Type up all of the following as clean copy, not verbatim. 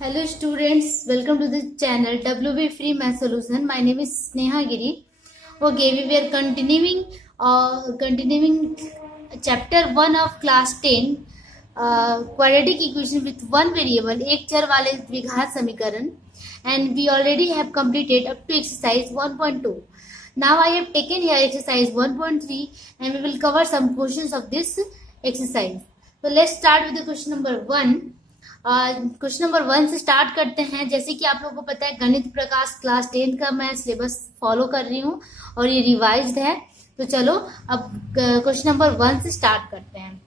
Hello students, welcome to the channel WB Free Math Solution. My name is Sneha Giri. Okay, we were continuing chapter 1 of class 10, quadratic equation with one variable, एक चर वाले द्विघात समीकरण, and we already have completed up to exercise 1.2. Now I have taken here exercise 1.3 and we will cover some questions of this exercise. So let's start with the question number 1. Question number 1 से start करते हैं। जैसे कि आप लोगों को पता है, गणित प्रकाश क्लास 10 का मैं सिलेबस फॉलो कर रही हूँ और ये रिवाइज्ड है। तो चलो अब क्वेश्चन नंबर 1 से स्टार्ट करते हैं।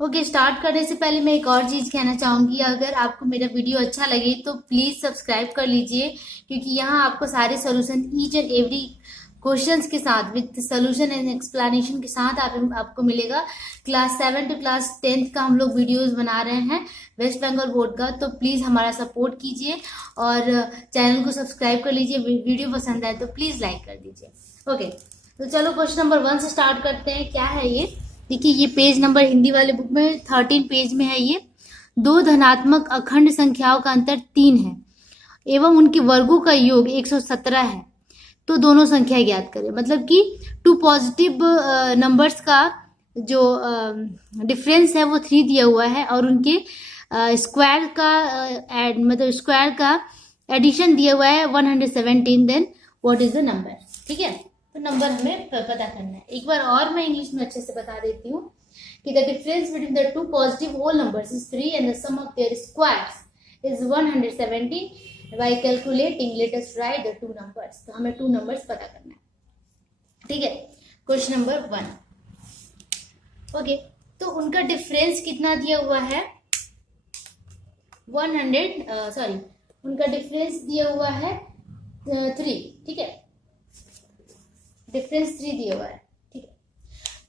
ओके, स्टार्ट करने से पहले मैं एक और चीज कहना चाहूंगी, अगर आपको मेरा वीडियो अच्छा लगे तो प्लीज सब्सक्राइब कर लीजिए, क्योंकि यहाँ आपको सारे solution each and every questions के साथ विद सोल्यूशन एंड एक्सप्लेनेशन के साथ आपको मिलेगा। क्लास 7 टू क्लास 10 का हम लोग वीडियोस बना रहे हैं वेस्ट बंगाल बोर्ड का, तो प्लीज हमारा सपोर्ट कीजिए और चैनल को सब्सक्राइब कर लीजिए। वीडियो पसंद आए तो प्लीज लाइक कर दीजिए। ओके, तो चलो क्वेश्चन नंबर 1 से स्टार्ट करते हैं। क्या है ये? देखिए, ये पेज नंबर हिंदी वाले बुक में 13 पेज में है। ये दो धनात्मक अखंड संख्याओं का अंतर 3 है एवं उनके वर्गों का योग 117 है, तो दोनों संख्या ज्ञात करें। मतलब कि टू पॉजिटिव नंबर्स का जो डिफरेंस है वो 3 दिया हुआ है और उनके स्क्वायर का मतलब स्क्वायर का एडिशन दिया हुआ है 117। Then what is the number? ठीक है, तो नंबर हमें पता करना है। एक बार और मैं इंग्लिश में अच्छे से बता देती हूँ कि the difference between the two positive whole numbers is 3 and the sum of their squares is 117। By calculating, let us write the two numbers. तो हमें 2 numbers पता करना है। ठीक है, क्वेश्चन नंबर 1। ओके, तो उनका डिफरेंस कितना दिया हुआ है? 100 उनका डिफरेंस दिया हुआ है 3। ठीक है, डिफरेंस 3 दिया हुआ है। ठीक है,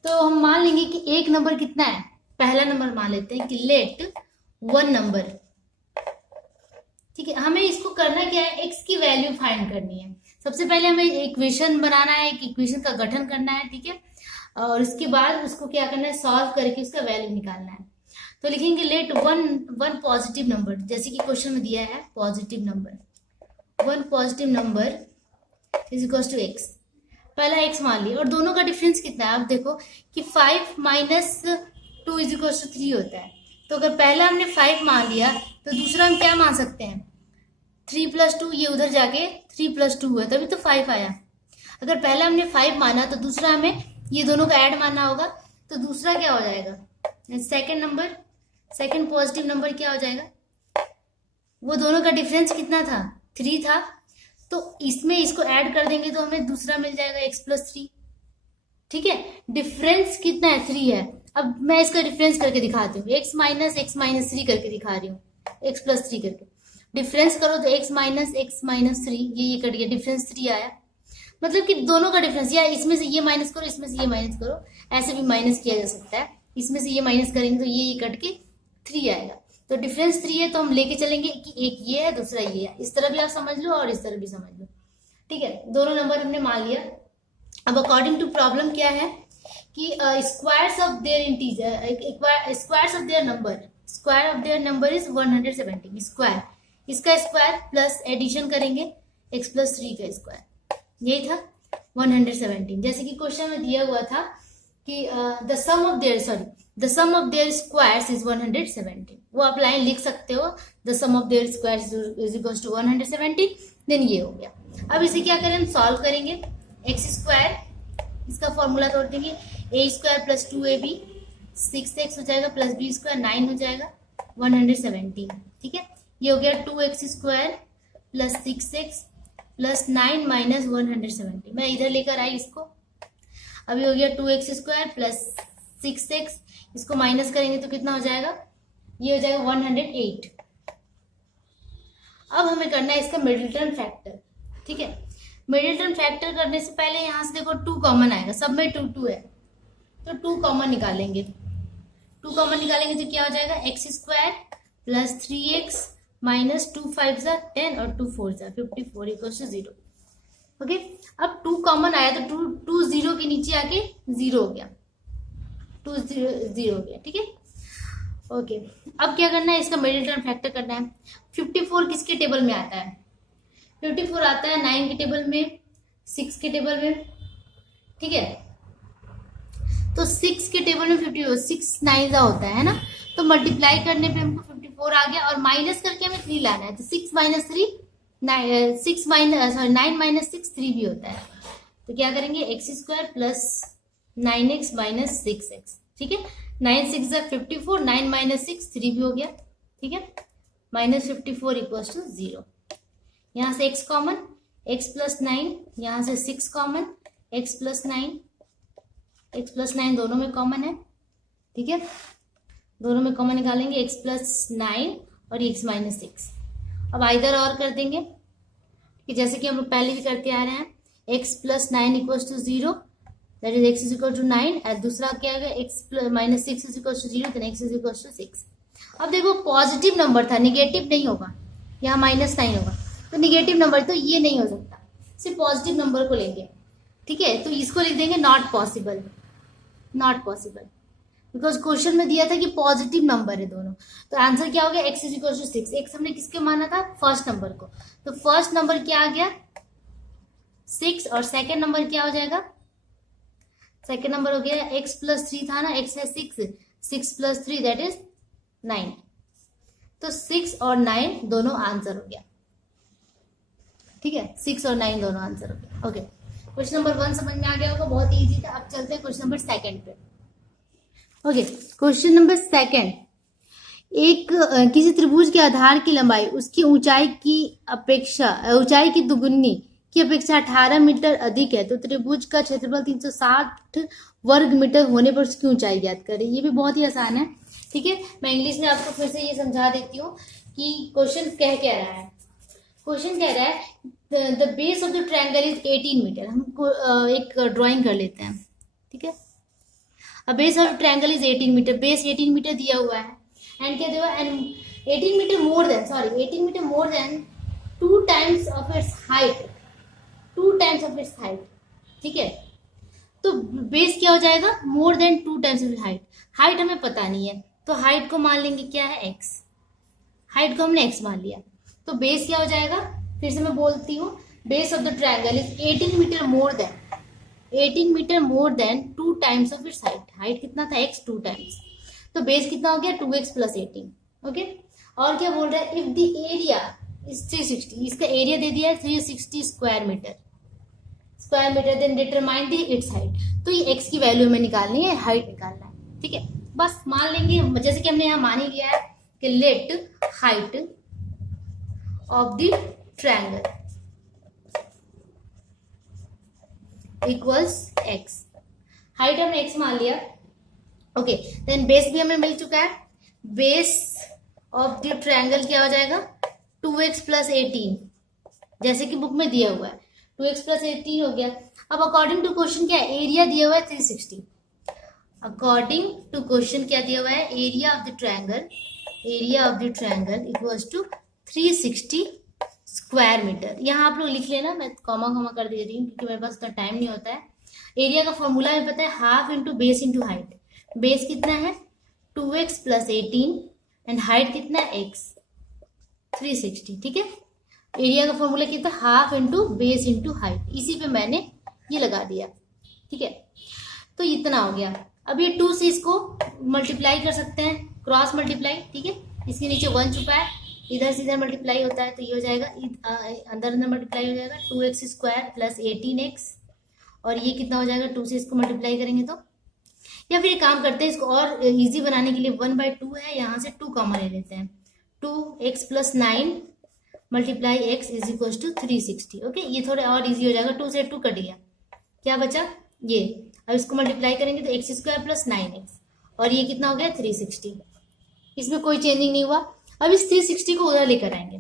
तो हम मान लेंगे कि एक नंबर कितना है। पहला नंबर मान लेते हैं कि लेट 1 नंबर। ठीक है, हमें इसको करना क्या है? एक्स की वैल्यू फाइंड करनी है। सबसे पहले हमें इक्वेशन बनाना है, एक इक्वेशन का गठन करना है। ठीक है, और उसके बाद उसको क्या करना है? सॉल्व करके उसका वैल्यू निकालना है। तो लिखेंगे लेट वन पॉजिटिव नंबर, जैसे कि क्वेश्चन में दिया है positive number, 1 positive number is equal to x. पहला एक्स मान लिया और दोनों का डिफरेंस कितना है? आप देखो कि 5 माइनस 2 इज इक्वल टू 3 होता है। तो अगर पहला हमने 5 मान लिया तो दूसरा हम क्या मान सकते हैं? 3 + 2, ये उधर जाके 3 + 2 हुआ तभी तो 5 आया। अगर पहला हमने 5 माना तो दूसरा हमें ये दोनों का ऐड मानना होगा, तो दूसरा क्या हो जाएगा? सेकंड पॉजिटिव नंबर क्या हो जाएगा? वो दोनों का डिफरेंस कितना था? 3 था, तो इसमें इसको ऐड कर देंगे तो हमें दूसरा मिल जाएगा x + 3। ठीक है, डिफरेंस कितना है? 3 है। अब मैं इसका डिफरेंस करके दिखाती हूँ, x - 3 करके दिखा रही हूँ, x + 3 करके डिफरेंस करो तो x - 3, ये कट गया, डिफरेंस 3 आया। मतलब कि दोनों का डिफरेंस, या इसमें से ये माइनस करो, इसमें से ये माइनस करो, ऐसे भी माइनस किया जा सकता है। इसमें से ये माइनस करेंगे तो ये कट के 3 आएगा। तो डिफरेंस 3 है, तो हम लेके चलेंगे कि एक ये है, दूसरा ये है। इस तरह भी आप समझ लो और इस तरह भी समझ लो। ठीक है, दोनों नंबर हमने मान लिया। अब अकॉर्डिंग टू प्रॉब्लम क्या है कि squares of their integer, squares of their number, square of their number is 117। Square, इसका स्क्वायर प्लस एडिशन करेंगे x + 3 का स्क्वायर, यही था 117। जैसे कि क्वेश्चन में दिया हुआ था कि the sum of their squares is 117। वो आप लाइन लिख सकते हो, the sum of their squares is equal to 117। Then ये हो गया। अब इसे क्या करें? हम सॉल्व करेंगे। x², इसका फॉर्मूला तोड़ देंगे, a² + 2ab 6x हो जाएगा, प्लस b² 9 हो जाएगा, 117। ठीक है, ये हो गया 2x² + 6x + 9 - 117। मैं इधर लेकर आई इसको। अभी हो गया 2x² + 6x, इसको माइनस करेंगे तो कितना हो जाएगा? ये हो जाएगा 108। अब हमें करना है इसका मिडिल टर्म फैक्टर। ठीक है, मिडिल टर्म फैक्टर करने से पहले यहां से देखो 2 कॉमन आएगा, सब में 2 है, तो 2 कॉमन निकालेंगे। 2 कॉमन निकालेंगे तो क्या हो जाएगा? x² + 3x - 2 5 = 10 और 2 4 = 54 = 0। ओके, अब 2 कॉमन आया तो 2 0 के नीचे आके 0 हो गया, 2 0 हो गया। ठीक है, ओके, अब क्या करना है, इसका मिडिल टर्म फैक्टर करना है। 54 किसके टेबल में आता है? 54 आता है 9 के टेबल में, 6 के टेबल में, ठीक है। तो 6 के टेबल में 54, 6 9 होता है ना, तो मल्टीप्लाई करने पे हमको 54 आ गया, और माइनस करके हमें 3 लाना है, तो 6 माइनस 3 9, 6 माइनस सॉरी 9 माइनस 6 3 भी होता है। तो क्या करेंगे, x square plus 9x minus 6x, ठीक है। 9 6 54, 9 माइनस 6 3 भी हो गया, ठीक है। Minus 54 equals to 0। यहाँ से x कॉमन, x प्लस 9, यहाँ से 6 common, x plus 9, x plus 9 दोनों में कॉमन है, ठीक है। दोनों में कॉमन निकालेंगे, x प्लस 9 और x माइनस 6। अब इधर और कर देंगे कि जैसे कि हम लोग पहले भी करते आ रहे हैं, x plus 9 equals to 0, that is x is equal to 9, और दूसरा क्या है, x minus 6 is equal to 0, then x is equal to 6। अब देखो पॉजिटिव नंबर था, निगेटिव नहीं होगा, यहाँ माइनस 9 होगा, तो निगेटिव नंबर तो ये नहीं हो सकता, सिर्फ पॉजिटिव नंबर को लेंगे, ठीक है। तो इसको लिख देंगे not possible, not possible, because question में दिया था कि पॉजिटिव नंबर है दोनों। तो आंसर क्या हो गया, x is equal to 6। x हमने किसके माना था, फर्स्ट नंबर को, तो फर्स्ट नंबर क्या आ गया 6, और सेकेंड नंबर क्या हो जाएगा, सेकेंड नंबर हो गया x प्लस 3 था ना, x है 6, 6 प्लस 3 दैट इज 9। तो 6 और 9 दोनों आंसर हो गया, ठीक है। 6 और 9 दोनों आंसर हो गया। ओके, क्वेश्चन नंबर 1 समझ में आ गया होगा, बहुत इजी था। अब चलते हैं क्वेश्चन नंबर 2 पे। ओके, क्वेश्चन नंबर 2, एक किसी त्रिभुज के आधार की लंबाई उसकी ऊंचाई की दुगुनी की अपेक्षा 18 मीटर अधिक है, तो त्रिभुज का क्षेत्रफल 360 वर्ग मीटर होने पर उसकी ऊंचाई ज्ञात करें। ये भी बहुत ही आसान है, ठीक है। मैं इंग्लिश में आपको फिर से ये समझा देती हूँ कि क्वेश्चन कह क्या रहा है। क्वेश्चन कह रहा है the base of the triangle is 18 meter. हम एक ड्राइंग कर लेते हैं, ठीक है। Base of triangle is 18 meter, base 18 meter दिया हुआ है, एंड क्या दिया, and 18 meter more than 2 times of its height, 2 times of its height, ठीक है। तो बेस क्या हो जाएगा, more than 2 times of height. Height हमें पता नहीं है, तो हाइट को मान लेंगे क्या है, x। हाइट को हमने x मान लिया, तो बेस क्या हो जाएगा, फिर से मैं बोलती हूँ, base of the triangle is 18 meter more than 2 times of its height. Height कितना था, x, 2 टाइम्स, तो बेस कितना हो गया 2x प्लस 18। ओके, और क्या बोल रहा है, इफ द एरिया इज 360, इसका एरिया दे दिया है 360 square meter, then determine the its height. तो ये x की वैल्यू हमें निकालनी है, हाइट निकालना है, ठीक है। बस मान लेंगे, जैसे कि हमने यहाँ मान ही लिया है कि let height of the triangle equals x। Height हमने x मान लिया, ओके। देन बेस भी हमें मिल चुका है, बेस ऑफ द ट्रायंगल क्या हो जाएगा 2x प्लस 18, जैसे कि बुक में दिया हुआ है 2x प्लस 18 हो गया। अब अकॉर्डिंग टू क्वेश्चन क्या है, एरिया दिया हुआ है 360। अकॉर्डिंग टू क्वेश्चन क्या दिया हुआ है, area of the triangle equals to 360 square meter. यहाँ आप लोग लिख लेना, मैं कॉमा कर दे रही हूँ क्योंकि मेरे पास उतना टाइम नहीं होता है। एरिया का फॉर्मूला हमें पता है, half into base into height. Base कितना है 2x प्लस 18 एंड हाइट कितना है x 360, ठीक है। एरिया का फॉर्मूला कितना, half into base into height, इसी पे मैंने ये लगा दिया, ठीक है। तो इतना हो गया। अब ये 2 से इसको मल्टीप्लाई कर सकते हैं, क्रॉस मल्टीप्लाई, ठीक है। इसके नीचे 1 छुपा है, इधर से इधर मल्टीप्लाई होता है, तो ये हो जाएगा अंदर मल्टीप्लाई हो जाएगा 2x स्क्वायर प्लस 18x, और ये कितना हो जाएगा 2 से इसको मल्टीप्लाई करेंगे तो। या फिर एक काम करते हैं, इसको और इजी बनाने के लिए 1/2 है, यहाँ से 2 कॉमन ले लेते हैं, 2x plus 9 multiply x is equal to 360। Okay, ये थोड़ा और इजी हो जाएगा, 2 से 2 कट गया, क्या बचा ये। अब इसको मल्टीप्लाई करेंगे तो x स्क्वायर प्लस 9x, और ये कितना हो गया 360। इसमें कोई चेंजिंग नहीं हुआ। अब इस 360 को उधर लेकर आएंगे,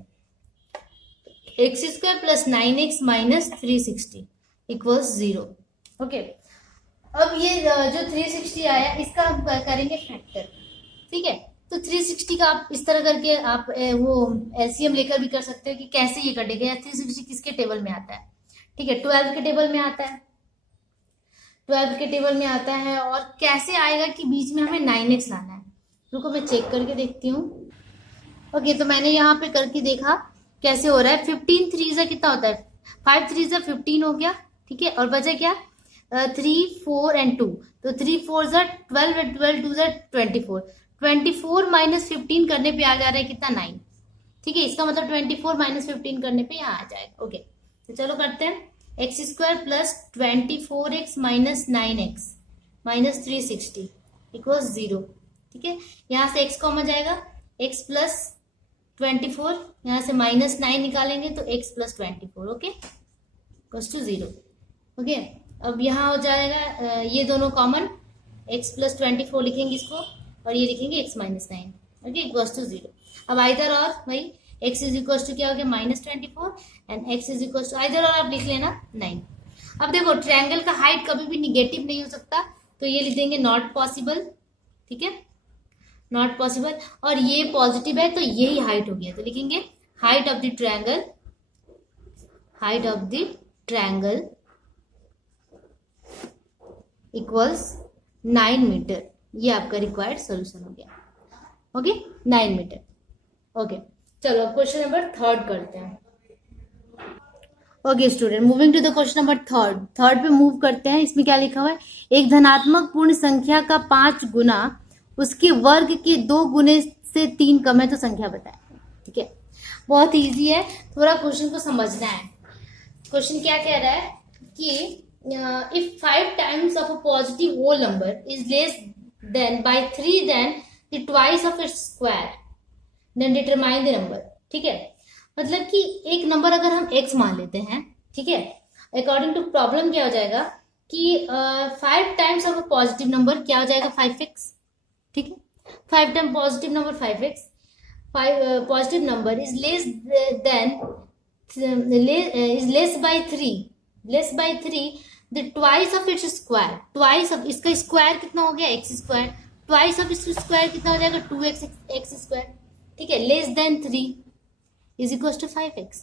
x square plus 9x minus 360 equals 0। Okay, अब ये जो 360 आया इसका हम करेंगे फैक्टर, ठीक है। तो 360 का आप इस तरह करके आप वो एलसीएम लेकर भी कर सकते हैं कि कैसे ये कटेगा, या 360 किसके टेबल में आता है, ठीक है। 12 के टेबल में आता है, 12 के टेबल में आता है, और कैसे आएगा कि बीच में हमें 9x लाना है, रुको मैं चेक करके देखती हूँ। ओके, तो मैंने यहाँ पे करके देखा कैसे हो रहा है। 15 3 से कितना होता है, 5 3 से 15 हो गया, ठीक है, और बचा क्या 3 4 एंड 2, तो 3 4 से 12 एंड 12 2 से 24, 24 माइनस 15 करने पे आ जा रहा है कितना 9, ठीक है, इसका मतलब 24 माइनस 15 करने पे यहाँ आ जाएगा। ओके, तो चलो करते हैं। X square plus 24x minus 9x minus 360 equals 0, ठीक है, यहाँ से x कॉमन जाएगा, x प्लस 24, यहाँ से माइनस 9 निकालेंगे तो x plus 24, okay, equals to 0। Okay, अब यहाँ हो जाएगा ये दोनों कॉमन, x प्लस 24 लिखेंगे इसको और ये लिखेंगे x minus 9, okay, equals to 0। अब आइदर और भाई x इज इक्वल टू क्या हो गया minus 24 and x is equal to either और आप लिख लेना 9। अब देखो ट्रायंगल का हाइट कभी भी निगेटिव नहीं हो सकता, तो ये लिख देंगे नॉट पॉसिबल, ठीक है, नॉट पॉसिबल, और ये पॉजिटिव है तो यही हाइट हो गया, तो लिखेंगे height of the triangle, height of the triangle equals 9 meter. ये आपका रिक्वायर्ड सॉल्यूशन हो गया, ओके, 9 मीटर। ओके, चलो क्वेश्चन नंबर 3 करते हैं। Okay student, moving to the question number 3 पे मूव करते हैं। इसमें क्या लिखा हुआ है, एक धनात्मक पूर्ण संख्या का 5 गुना उसके वर्ग के 2 गुने से 3 कम है तो संख्या बताएं, ठीक है, बहुत इजी है, थोड़ा क्वेश्चन को समझना है। क्वेश्चन क्या कह रहा है कि if 5 times of a positive whole number is less than by 3 then the twice of its square then determine the number, ठीक है, मतलब कि एक नंबर अगर हम x मान लेते हैं, ठीक है, अकॉर्डिंग टू प्रॉब्लम क्या हो जाएगा कि 5 times of a positive number क्या हो जाएगा 5x, ठीक है, 5 time positive number 5x, positive number is less then is less by 3 the twice of its square, twice of इसका स्क्वायर कितना हो गया x square, twice of its square कितना हो जाएगा 2x x स्क्वायर, ठीक है, less than 3 is equal to 5x,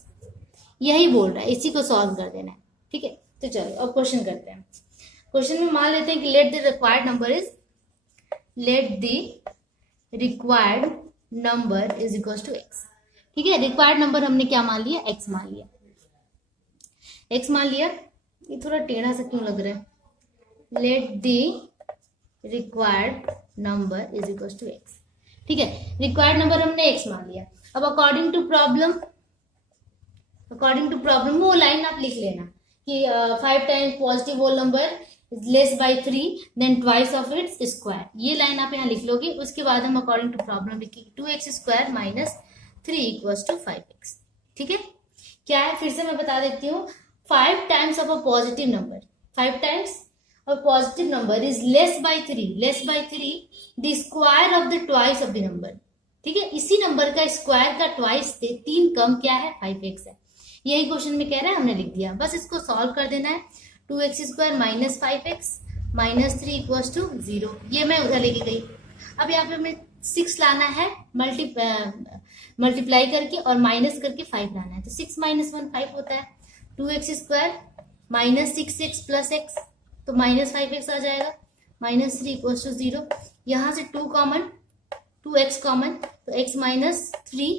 यही बोल रहा है, इसी को सॉल्व कर देना है, ठीक है। तो चलो अब क्वेश्चन करते हैं। क्वेश्चन में मान लेते हैं कि let the required number is equal to x, ठीक है, रिक्वायर्ड नंबर हमने क्या मान लिया, x मान लिया, x मान लिया, ये थोड़ा टेढ़ा सा क्यों लग रहा है, let the required number is equal to x, ठीक है, रिक्वायर्ड नंबर हमने x मान लिया। अब अकॉर्डिंग टू प्रॉब्लम वो लाइन आप लिख लेना कि 5 times positive whole number is less by 3 then twice of its square, ये लाइन आप यहाँ लिख लोगे। उसके बाद हम अकॉर्डिंग टू प्रॉब्लम लिखेंगे 2x square minus 3 equals to 5x, ठीक है, क्या है फिर से मैं बता देती हूँ, 5 times of a positive number, 5 times of positive number is less by 3 the square of the twice of the number, ठीक है, इसी नंबर का स्क्वायर का ट्वाइस से 3 कम क्या है 5x है, यही क्वेश्चन में कह रहा है, हमने लिख दिया, बस इसको सॉल्व कर देना है। 2x square minus 5x minus 3 equals to 0, ये मैं उधर लेके गई। अब यहाँ पे हमें 6 लाना है, मल्टीप्लाई करके और माइनस करके 5 लाना है, तो 6 माइनस 1 5 होता है, 2x square minus 6x plus x, तो माइनस 5x आ जाएगा, माइनस 3 इक्वल्स टू 0, यहाँ से 2 कॉमन, 2x कॉमन, तो x minus 3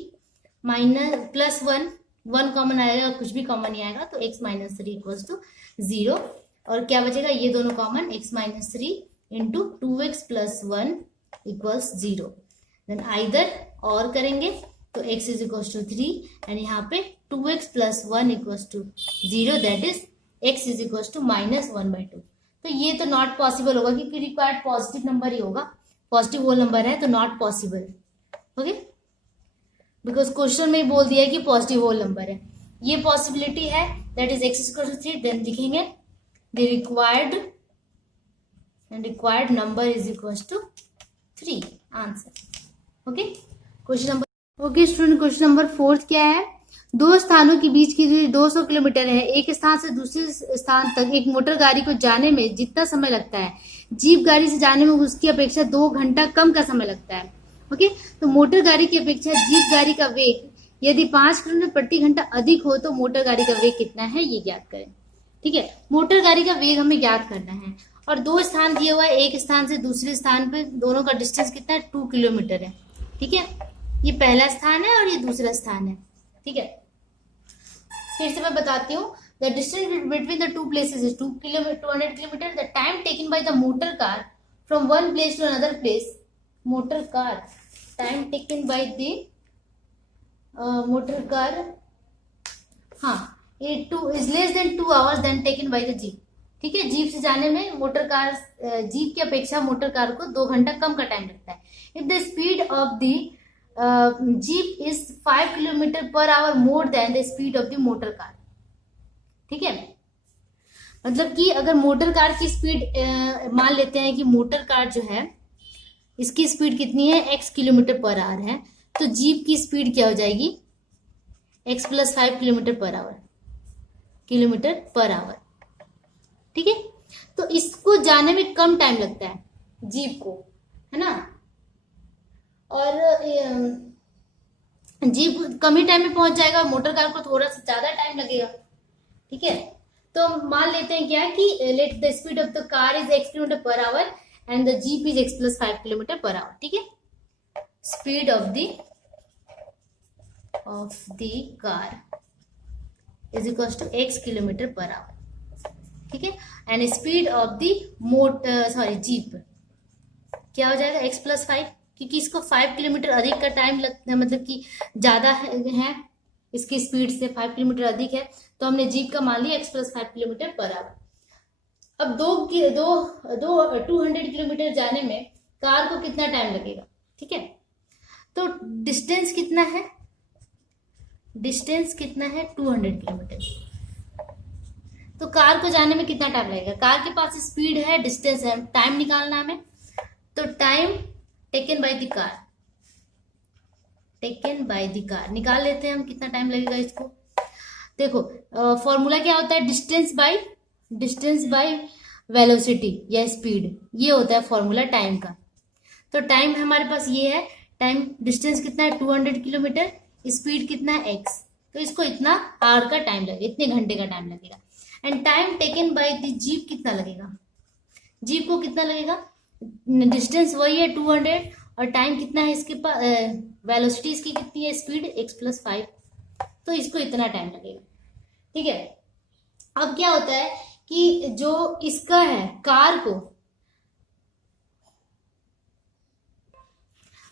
minus plus 1 common आएगा, कुछ भी कॉमन नहीं आएगा, तो x माइनस 3 इक्वल्स टू 0, और क्या बचेगा, ये दोनों common, x minus 3 into 2x plus 1 equals 0, then either और करेंगे तो x is equals to 3 and यहाँ पे 2x plus 1 equals to 0, that is x is equals to minus 1/2। तो ये तो नॉट पॉसिबल होगा क्योंकि रिक्वायर्ड पॉजिटिव नंबर ही होगा, पॉजिटिव होल नंबर है तो not possible, okay, because question में बोल दिया कि पॉजिटिव होल नंबर है, ये पॉसिबिलिटी है, that is x equal to 3, then लिखेंगे the required number is equal to 3, answer, okay. Question number, okay student, question number 4 क्या है, दो स्थानों के बीच की दूरी 200 किलोमीटर है, एक स्थान से दूसरे स्थान तक एक मोटर गाड़ी को जाने में जितना समय लगता है, जीप गाड़ी से जाने में उसकी अपेक्षा 2 घंटा कम का समय लगता है, ओके। तो मोटर गाड़ी की अपेक्षा जीप गाड़ी का वेग यदि 5 किलोमीटर प्रति घंटा अधिक हो तो मोटर गाड़ी का वेग कितना है, ये ज्ञात करें, ठीक है, मोटर गाड़ी का वेग हमें ज्ञात करना है, और दो स्थान दिया हुआ है, एक स्थान से दूसरे स्थान पे दोनों का डिस्टेंस कितना है, 2 किलोमीटर है। ठीक है, ये पहला स्थान है और ये दूसरा स्थान है। ठीक है, फिर से मैं बताती हूँ। The distance between the two places is 200 kilometer. The time taken by the motor car from one place to another place, motor car, time taken by the motor car, हाँ, ये two is less than 2 hours than taken by the jeep. ठीक है, jeep से जाने में motor car, jeep की अपेक्षा motor car को 2 घंटा कम का टाइम लगता है। If the speed of the jeep is 5 kilometer per our more than the speed of the motor car. ठीक है, मतलब कि अगर मोटर कार की स्पीड मान लेते हैं कि मोटर कार जो है इसकी स्पीड कितनी है, x किलोमीटर पर आवर है, तो जीप की स्पीड क्या हो जाएगी, x + 5 किलोमीटर पर आवर, ठीक है, तो इसको जाने में कम टाइम लगता है जीप को, है ना, और जीप कम ही टाइम में पहुंच जाएगा, मोटर कार को थोड़ा सा ज्यादा टाइम लगेगा। ठीक है, तो मान लेते हैं क्या कि let the speed of the car is x kilometer per hour and the jeep is x + 5 kilometer per hour. ठीक है, speed of the car is equal to x kilometer per hour. ठीक है, and speed of the jeep क्या हो जाएगा, x + 5, क्योंकि इसको 5 kilometre अधिक का टाइम लगता है, मतलब कि ज्यादा है इसकी स्पीड से 5 किलोमीटर अधिक है, तो हमने जीप का मान लिया x + 5 किलोमीटर पर आवर। अब 200 किलोमीटर जाने में कार को कितना टाइम लगेगा। ठीक है, तो डिस्टेंस कितना है, 200 किलोमीटर, तो कार को जाने में कितना टाइम लगेगा, कार के पास स्पीड है, डिस्टेंस है, टाइम निकालना हमें, तो time taken by the car निकाल लेते हैं हम, कितना टाइम लगेगा इसको। देखो फॉर्मूला क्या होता है, डिस्टेंस बाय वेलोसिटी या स्पीड, ये होता है फॉर्मूला टाइम का। तो टाइम हमारे पास ये है, टाइम डिस्टेंस कितना है 200 किलोमीटर, स्पीड कितना है x, तो इसको इतना आवर का टाइम लगेगा, इतने घंटे का टाइम लगेगा। And time taken by the jeep कितना लगेगा, जीप को कितना लगेगा, डिस्टेंस वही है 200 और टाइम कितना है इसके पास, वेलोसिटी इसकी कितनी है, स्पीड x + 5, तो इसको इतना टाइम लगेगा। ठीक है, अब क्या होता है कि जो इसका है कार को,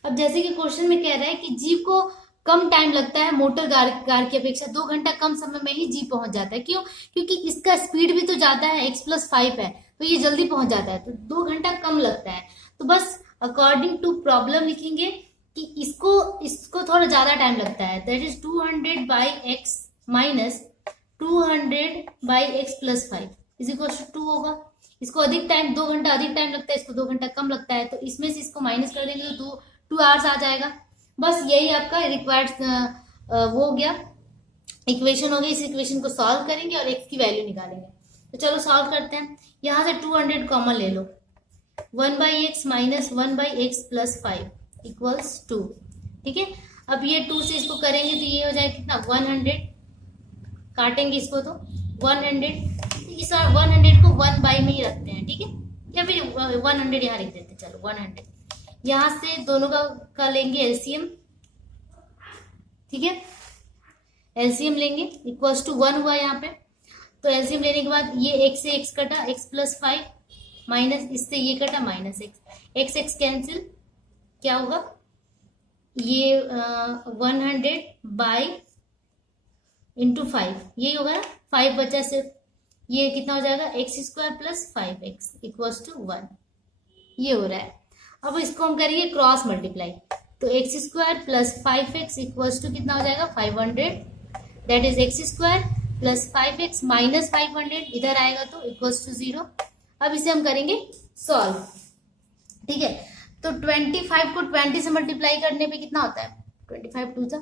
अब जैसे कि क्वेश्चन में कह रहा है कि जीप को कम टाइम लगता है मोटर कार की अपेक्षा, 2 घंटा कम समय में ही जीप पहुंच जाता है। क्यों, क्योंकि इसका स्पीड भी तो ज्यादा है, x + 5 है, तो ये जल्दी पहुंच जाता है, तो 2 घंटा कम लगता है। तो बस अकॉर्डिंग टू प्रॉब्लम लिखेंगे कि इसको थोड़ा ज्यादा टाइम लगता है, that is 200 by x minus 200 by x + 5 is equal to 2 होगा। इसको अधिक टाइम, 2 घंटा अधिक टाइम लगता है, इसको 2 घंटा कम लगता है, तो इसमें से इसको माइनस कर देंगे तो 2 आवर्स आ जाएगा। बस यही आपका रिक्वायर्ड वो हो गया, इक्वेशन हो गई। इस इक्वेशन को सॉल्व करेंगे और x की वैल्यू निकालेंगे। तो चलो सॉल्व करते हैं। यहाँ से 200 कॉमन ले लो, 1/x माइनस 1/x + 5 इक्वल्स 2। ठीक है, अब ये 2 से इसको करेंगे तो ये हो जाएगा कितना, 100, काटेंगे इसको तो 100, इस 100 को 1/, में ही रखते हैं। ठीक है, या फिर 100 यहाँ लिख देते हैं, चलो 100, यहां से दोनों का लेंगे एलसीएम। ठीक है, एलसीएम लेंगे, इक्वल्स टू 1 हुआ यहाँ पे। तो एलसीएम लेने के बाद ये x से x कटा, x + 5 माइनस इससे ये कटा -x, x कैंसिल, क्या होगा, ये 100 बाई इंटू 5, यही होगा ना, 5 बचा सिर्फ, ये कितना हो जाएगा, x² + 5x इक्वल्स टू 1, ये हो रहा है। अब इसको हम करेंगे क्रॉस मल्टीप्लाई, तो x² + 5x इक्वल्स टू कितना हो जाएगा, 500, that is x² + 5x minus 500 इधर आएगा तो इक्वल्स टू 0। अब इसे हम करेंगे सॉल्व। ठीक है, तो 25 को 20 से मल्टीप्लाई करने पे कितना होता है, 25 2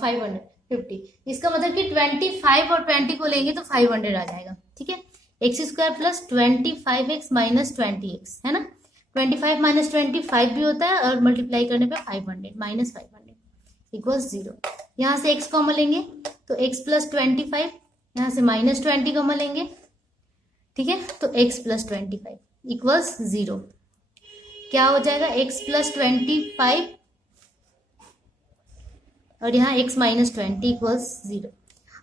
550, इसका मतलब कि 25 और 20 को लेंगे तो 500 आ जाएगा। ठीक है, x² + 25x माइनस 20x, है ना, 25 माइनस 25 भी होता है और मल्टीप्लाई करने पे 500 माइनस 500 इक्वल्स 0। यहाँ से x कॉमन लेंगे तो x + 25, यहाँ से -20 कॉमन लेंगे, ठीक है, तो x प्लस 25 इक्वल्स 0। क्या हो जाएगा, x प्लस 25 और यहाँ x माइनस 20 इक्वल्स 0।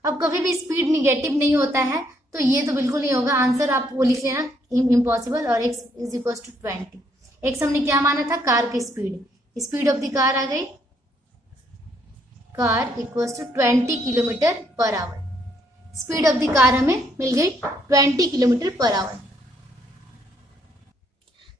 अब कभी भी स्पीड निगेटिव नहीं होता है, तो ये तो बिल्कुल नहीं होगा। आंसर आप वो लिख लेना, इम्पॉसिबल। और x is equal to 20। x हमने क्या माना था, कार की speed. Speed of the car आ गई, car equal to 20 kilometre per hour. Speed of the car हमें मिल गई 20 किलोमीटर पर आवर।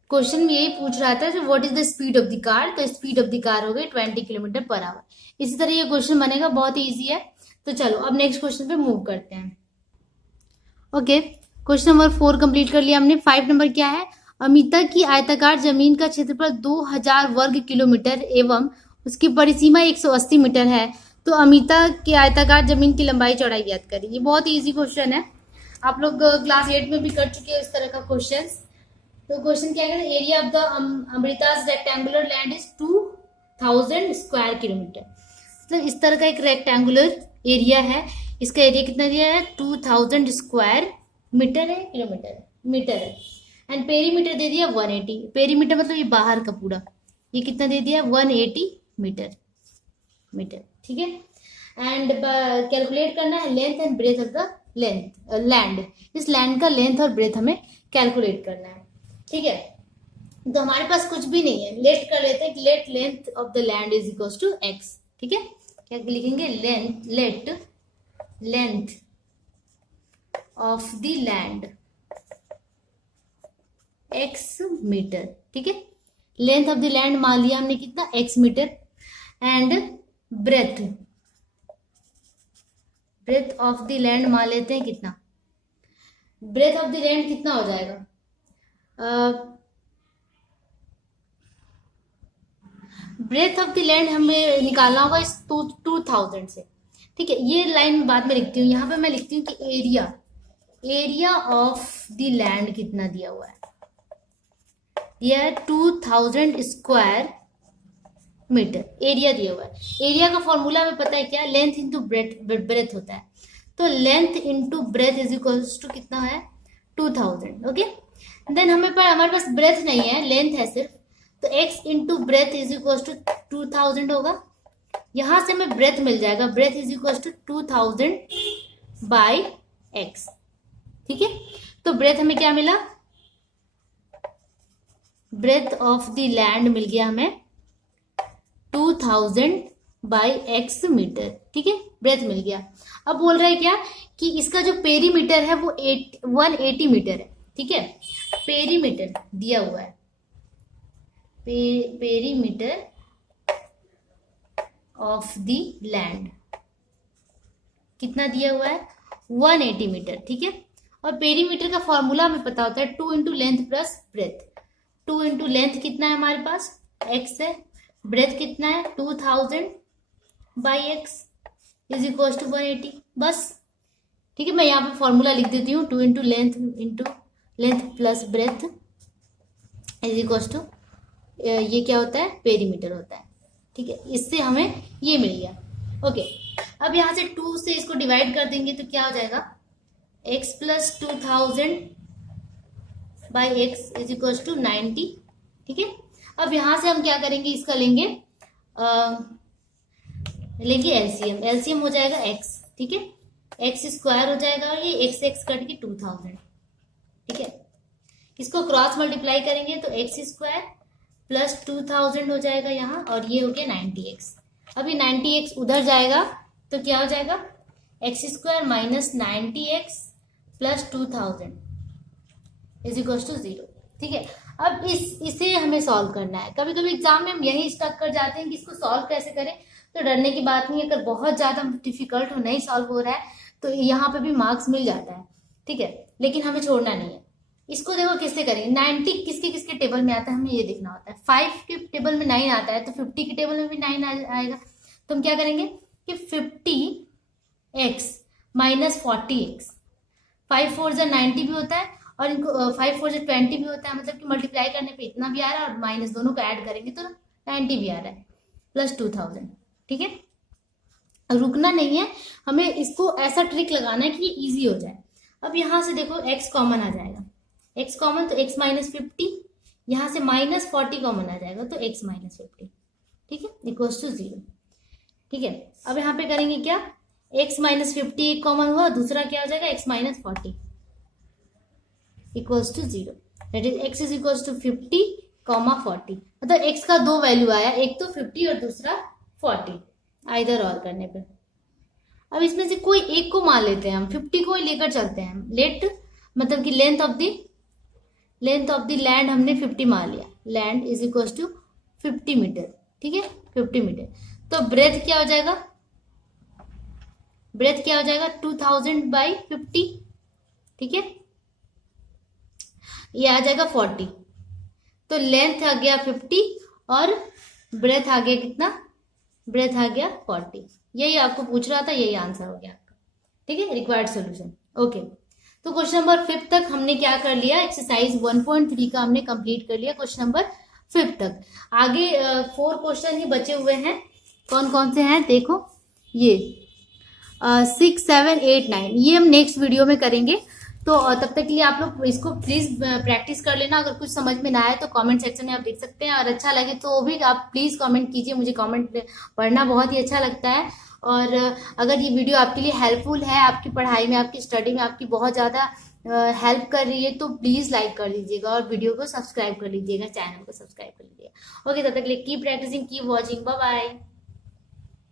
क्वेश्चन में यही पूछ रहा था, what is the speed of the car, तो स्पीड ऑफ द कार हो गई 20 किलोमीटर पर आवर। इसी तरह ये क्वेश्चन बनेगा, बहुत ही ईजी है। तो चलो अब नेक्स्ट क्वेश्चन पे मूव करते हैं। ओके, क्वेश्चन नंबर 4 कंप्लीट कर लिया हमने। 5 नंबर क्या है, अमिता की आयताकार जमीन का क्षेत्रफल 2000 वर्ग किलोमीटर एवं उसकी परिसीमा 180 मीटर है, तो अमिता की आयताकार जमीन की लंबाई चौड़ाई ज्ञात करें। ये बहुत ही इजी क्वेश्चन है, आप लोग क्लास 8 में भी कर चुके हो इस तरह का क्वेश्चन। तो क्वेश्चन क्या है, area of the अमृताज rectangular land is 2000 square kilometre. मतलब इस तरह का एक रेक्टेंगुलर एरिया है, इसका एरिया कितना दिया है, 2000 स्क्वायर मीटर है, किलोमीटर है, मीटर है। एंड पेरीमीटर दे दिया 180। पेरीमीटर मतलब ये बाहर का पूरा, ये कितना दे दिया, 180 मीटर, ठीक है। एंड कैलकुलेट करना है length and breadth of the land. इस लैंड का लेंथ और ब्रेथ हमें कैलकुलेट करना है, ठीक है। तो हमारे पास कुछ भी नहीं है, लेट कर लेते हैं, let length of the land is equal to x, ठीक है। क्या लिखेंगे, let length of the land x meter, ठीक है। लेंथ ऑफ द लैंड मान लिया हमने कितना, x meter. And breadth of the land मान लेते हैं कितना, ब्रेथ ऑफ द लैंड कितना हो जाएगा, ब्रेथ ऑफ द लैंड हमें निकालना होगा इस 2000 से, ठीक है। ये लाइन में बाद में लिखती हूँ, यहाँ पे मैं लिखती हूँ कि एरिया ऑफ द लैंड कितना दिया हुआ है, यह 2000 स्क्वायर मीटर एरिया दिया हुआ है। एरिया का फॉर्मूला हमें पता है क्या, लेंथ इंटू ब्रेथ होता है। तो length into breadth is equal to कितना है, 2000, ओके। देन हमारे पास ब्रेथ नहीं है, लेंथ है सिर्फ, तो x into breadth is equal to 2000 होगा। यहां से हमें ब्रेथ मिल जाएगा, breadth is equal to 2000 by x, ठीक है। तो ब्रेथ हमें क्या मिला, ब्रेथ ऑफ द लैंड मिल गया हमें 2000 बाई x मीटर, ठीक है, ब्रेथ मिल गया। अब बोल रहा है क्या कि इसका जो पेरीमीटर है वो 180 मीटर है, ठीक है। पेरीमीटर दिया हुआ है, पेरीमीटर ऑफ द लैंड कितना दिया हुआ है, 180 मीटर, ठीक है। और पेरीमीटर का फॉर्मूला हमें पता होता है 2 into length plus breath. 2 into length कितना है हमारे पास, x है, ब्रेथ कितना है 2000 by x is equal to 180, बस, ठीक है। मैं यहाँ पे फॉर्मूला लिख देती हूँ, 2 into length plus breadth is equal to, ये क्या होता है, पेरीमीटर होता है, ठीक है। इससे हमें ये मिल गया, ओके। अब यहाँ से 2 से इसको डिवाइड कर देंगे तो क्या हो जाएगा, x plus 2000 by x is equal to 90, ठीक है। अब यहाँ से हम क्या करेंगे, इसका लेंगे एलसीएम हो जाएगा x, ठीक है। x स्क्वायर हो जाएगा और ये x कट के 2000, ठीक है। इसको क्रॉस मल्टीप्लाई करेंगे तो x स्क्वायर प्लस 2000 हो जाएगा यहाँ, और ये हो गया 90x। अभी 90x उधर जाएगा तो क्या हो जाएगा, x square minus 90x plus 2000 is equal to 0, ठीक है। अब इसे हमें सॉल्व करना है। कभी कभी एग्जाम में हम यही स्टक कर जाते हैं कि इसको सॉल्व कैसे करें, तो डरने की बात नहीं है। अगर बहुत ज्यादा डिफिकल्ट हो, नहीं सॉल्व हो रहा है, तो यहाँ पे भी मार्क्स मिल जाता है, ठीक है। लेकिन हमें छोड़ना नहीं है। इसको देखो किससे करेंगे, 90 किसके किसके टेबल में आता है हमें ये देखना होता है। 5 के टेबल में 9 आता है, तो 50 के टेबल में भी 9 आएगा। तो हम क्या करेंगे कि 50x माइनस 40x, 5 4 जा 90 भी होता है और इनको 5 4 जा 20 भी होता है। मतलब कि मल्टीप्लाई करने पे इतना भी आ रहा है और माइनस दोनों को ऐड करेंगे तो 90 भी आ रहा है, प्लस 2000, ठीक है। रुकना नहीं है, हमें इसको ऐसा ट्रिक लगाना है कि ये ईजी हो जाए। अब यहाँ से देखो x कॉमन आ जाएगा, x कॉमन तो x माइनस 50, यहाँ से माइनस 40 कॉमन आ जाएगा तो x माइनस 50, ठीक है, इक्वल्स टू 0। ठीक है, अब यहाँ पे करेंगे क्या, x माइनस 50 एक कॉमन हुआ, दूसरा क्या हो जाएगा x minus 40 equals to 0, that is x is equals to 50 comma 40, मतलब x का दो वैल्यू आया, एक तो 50 और दूसरा 40, आइदर और करने पे। अब इसमें से कोई एक को मान लेते हैं हम, 50 को ही लेकर चलते हैं, लेट मतलब कि लेंथ ऑफ द लैंड हमने 50 मान लिया, land is equal to 50 meter, ठीक है 50 मीटर। तो ब्रेथ क्या हो जाएगा, 2000 बाई 50, ठीक है, ये आ जाएगा 40, तो लेंथ आ गया 50 और ब्रेथ आ गया कितना, ब्रेथ आ गया 40, यही आपको पूछ रहा था, यही आंसर हो गया आपका, ठीक है, रिक्वायर्ड सॉल्यूशन। ओके, तो क्वेश्चन नंबर 5 तक हमने क्या कर लिया, एक्सरसाइज 1.3 का हमने कंप्लीट कर लिया क्वेश्चन नंबर 5 तक। आगे 4 क्वेश्चन ही बचे हुए हैं, कौन कौन से हैं देखो, ये 6, 7, 8, 9 ये हम नेक्स्ट वीडियो में करेंगे। तो तब तक के लिए आप लोग इसको प्लीज प्रैक्टिस कर लेना, अगर कुछ समझ में ना आए तो कमेंट सेक्शन में आप लिख सकते हैं, और अच्छा लगे तो भी आप प्लीज कमेंट कीजिए, मुझे कमेंट पढ़ना बहुत ही अच्छा लगता है। और अगर ये वीडियो आपके लिए हेल्पफुल है, आपकी पढ़ाई में, आपकी स्टडी में आपकी बहुत ज़्यादा हेल्प कर रही है, तो प्लीज़ लाइक कर लीजिएगा और वीडियो को सब्सक्राइब कर लीजिएगा, चैनल को सब्सक्राइब कर लीजिएगा। ओके, तब तक के लिए keep practicing, keep watching, bye bye.